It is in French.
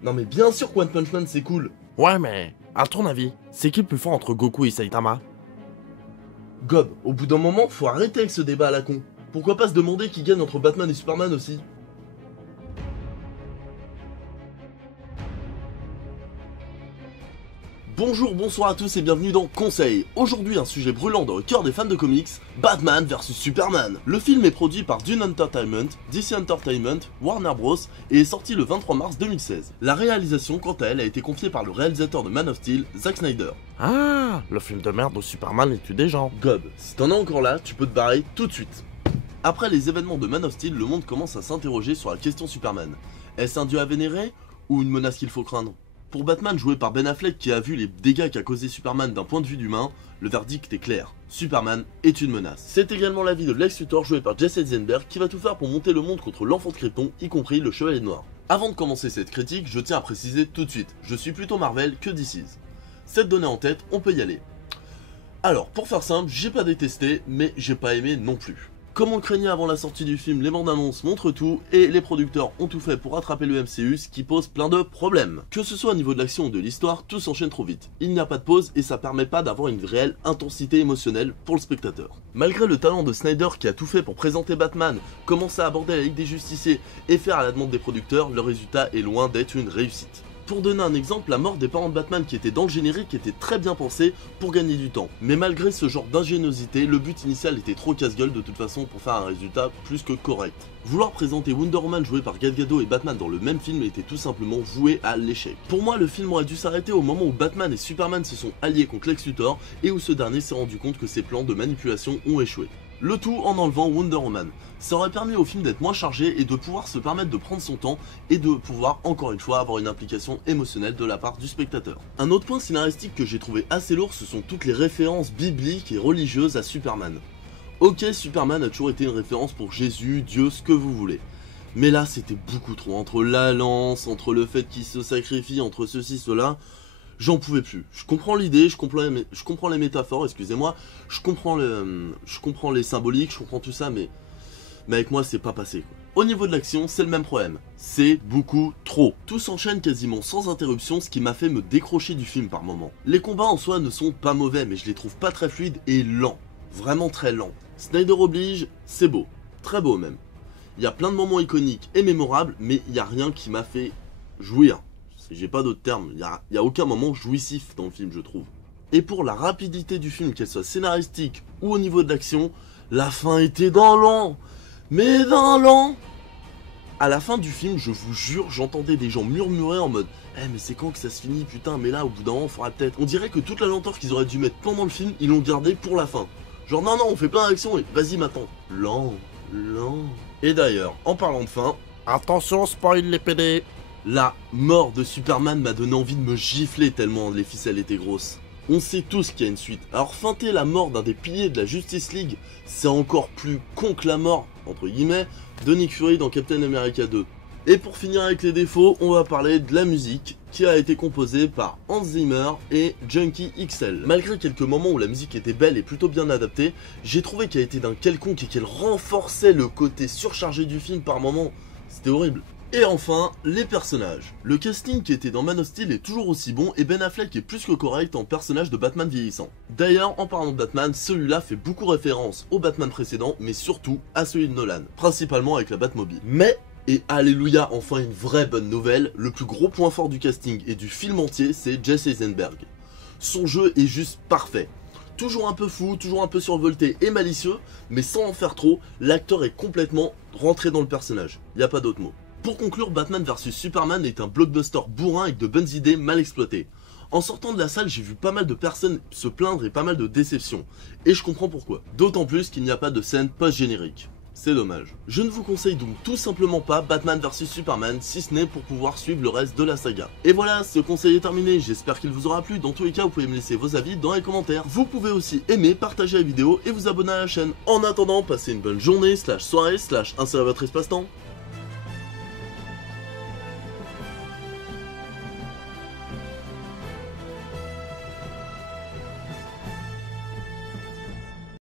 Non mais bien sûr que One Punch Man c'est cool. Ouais, mais à ton avis, c'est qui le plus fort entre Goku et Saitama? Gob, au bout d'un moment, faut arrêter avec ce débat à la con. Pourquoi pas se demander qui gagne entre Batman et Superman aussi? Bonjour, bonsoir à tous et bienvenue dans Conseil. Aujourd'hui un sujet brûlant dans le cœur des fans de comics, Batman vs Superman. Le film est produit par Dune Entertainment, DC Entertainment, Warner Bros et est sorti le 23 mars 2016. La réalisation quant à elle a été confiée par le réalisateur de Man of Steel, Zack Snyder. Ah, le film de merde où Superman tue des gens. Gob, si t'en es encore là, tu peux te barrer tout de suite. Après les événements de Man of Steel, le monde commence à s'interroger sur la question Superman. Est-ce un dieu à vénérer ou une menace qu'il faut craindre? Pour Batman joué par Ben Affleck qui a vu les dégâts qu'a causé Superman d'un point de vue d'humain, le verdict est clair, Superman est une menace. C'est également l'avis de Lex Luthor joué par Jesse Eisenberg qui va tout faire pour monter le monde contre l'enfant de Krypton, y compris le Chevalier Noir. Avant de commencer cette critique, je tiens à préciser tout de suite, je suis plutôt Marvel que DC's. Cette donnée en tête, on peut y aller. Alors, pour faire simple, j'ai pas détesté, mais j'ai pas aimé non plus. Comme on le craignait avant la sortie du film, les bandes annonces montrent tout et les producteurs ont tout fait pour rattraper le MCU, ce qui pose plein de problèmes. Que ce soit au niveau de l'action ou de l'histoire, tout s'enchaîne trop vite. Il n'y a pas de pause et ça permet pas d'avoir une réelle intensité émotionnelle pour le spectateur. Malgré le talent de Snyder qui a tout fait pour présenter Batman, commencer à aborder la Ligue des Justiciers et faire à la demande des producteurs, le résultat est loin d'être une réussite. Pour donner un exemple, la mort des parents de Batman qui était dans le générique était très bien pensée pour gagner du temps. Mais malgré ce genre d'ingéniosité, le but initial était trop casse-gueule de toute façon pour faire un résultat plus que correct. Vouloir présenter Wonder Woman joué par Gal Gadot et Batman dans le même film était tout simplement voué à l'échec. Pour moi, le film aurait dû s'arrêter au moment où Batman et Superman se sont alliés contre Lex Luthor et où ce dernier s'est rendu compte que ses plans de manipulation ont échoué. Le tout en enlevant Wonder Woman. Ça aurait permis au film d'être moins chargé et de pouvoir se permettre de prendre son temps et de pouvoir encore une fois avoir une implication émotionnelle de la part du spectateur. Un autre point scénaristique que j'ai trouvé assez lourd, ce sont toutes les références bibliques et religieuses à Superman. Ok, Superman a toujours été une référence pour Jésus, Dieu, ce que vous voulez. Mais là c'était beaucoup trop, entre la lance, entre le fait qu'il se sacrifie, entre ceci, cela... J'en pouvais plus. Je comprends l'idée, je comprends les métaphores, excusez-moi, je comprends les symboliques, je comprends tout ça, mais avec moi c'est pas passé, quoi. Au niveau de l'action, c'est le même problème. C'est beaucoup trop. Tout s'enchaîne quasiment sans interruption, ce qui m'a fait me décrocher du film par moments. Les combats en soi ne sont pas mauvais, mais je les trouve pas très fluides et lents. Vraiment très lents. Snyder oblige, c'est beau. Très beau même. Il y a plein de moments iconiques et mémorables, mais il n'y a rien qui m'a fait jouir. J'ai pas d'autres termes, il y a aucun moment jouissif dans le film, je trouve. Et pour la rapidité du film, qu'elle soit scénaristique ou au niveau de l'action, la fin était dans l'an. Mais dans l'an. À la fin du film, je vous jure, j'entendais des gens murmurer en mode « Eh mais c'est quand que ça se finit, putain, mais là au bout d'un moment, on fera peut-être... » On dirait que toute la lenteur qu'ils auraient dû mettre pendant le film, ils l'ont gardé pour la fin. Genre non, on fait plein d'actions et vas-y maintenant. Lent. Et d'ailleurs, en parlant de fin... Attention, spoil les PD. La mort de Superman m'a donné envie de me gifler tellement les ficelles étaient grosses. On sait tous qu'il y a une suite. Alors feinter la mort d'un des piliers de la Justice League, c'est encore plus con que la mort, entre guillemets, de Nick Fury dans Captain America 2. Et pour finir avec les défauts, on va parler de la musique, qui a été composée par Hans Zimmer et Junkie XL. Malgré quelques moments où la musique était belle et plutôt bien adaptée, j'ai trouvé qu'elle était d'un quelconque et qu'elle renforçait le côté surchargé du film par moments. C'était horrible. Et enfin, les personnages. Le casting qui était dans Man of Steel est toujours aussi bon et Ben Affleck est plus que correct en personnage de Batman vieillissant. D'ailleurs, en parlant de Batman, celui-là fait beaucoup référence au Batman précédent, mais surtout à celui de Nolan, principalement avec la Batmobile. Mais, et alléluia, enfin une vraie bonne nouvelle, le plus gros point fort du casting et du film entier, c'est Jesse Eisenberg. Son jeu est juste parfait. Toujours un peu fou, toujours un peu survolté et malicieux, mais sans en faire trop, l'acteur est complètement rentré dans le personnage. Y a pas d'autre mot. Pour conclure, Batman vs Superman est un blockbuster bourrin avec de bonnes idées mal exploitées. En sortant de la salle, j'ai vu pas mal de personnes se plaindre et pas mal de déceptions. Et je comprends pourquoi. D'autant plus qu'il n'y a pas de scène post-générique. C'est dommage. Je ne vous conseille donc tout simplement pas Batman vs Superman, si ce n'est pour pouvoir suivre le reste de la saga. Et voilà, ce conseil est terminé, j'espère qu'il vous aura plu. Dans tous les cas, vous pouvez me laisser vos avis dans les commentaires. Vous pouvez aussi aimer, partager la vidéo et vous abonner à la chaîne. En attendant, passez une bonne journée, /soirée, insérez votre espace-temps.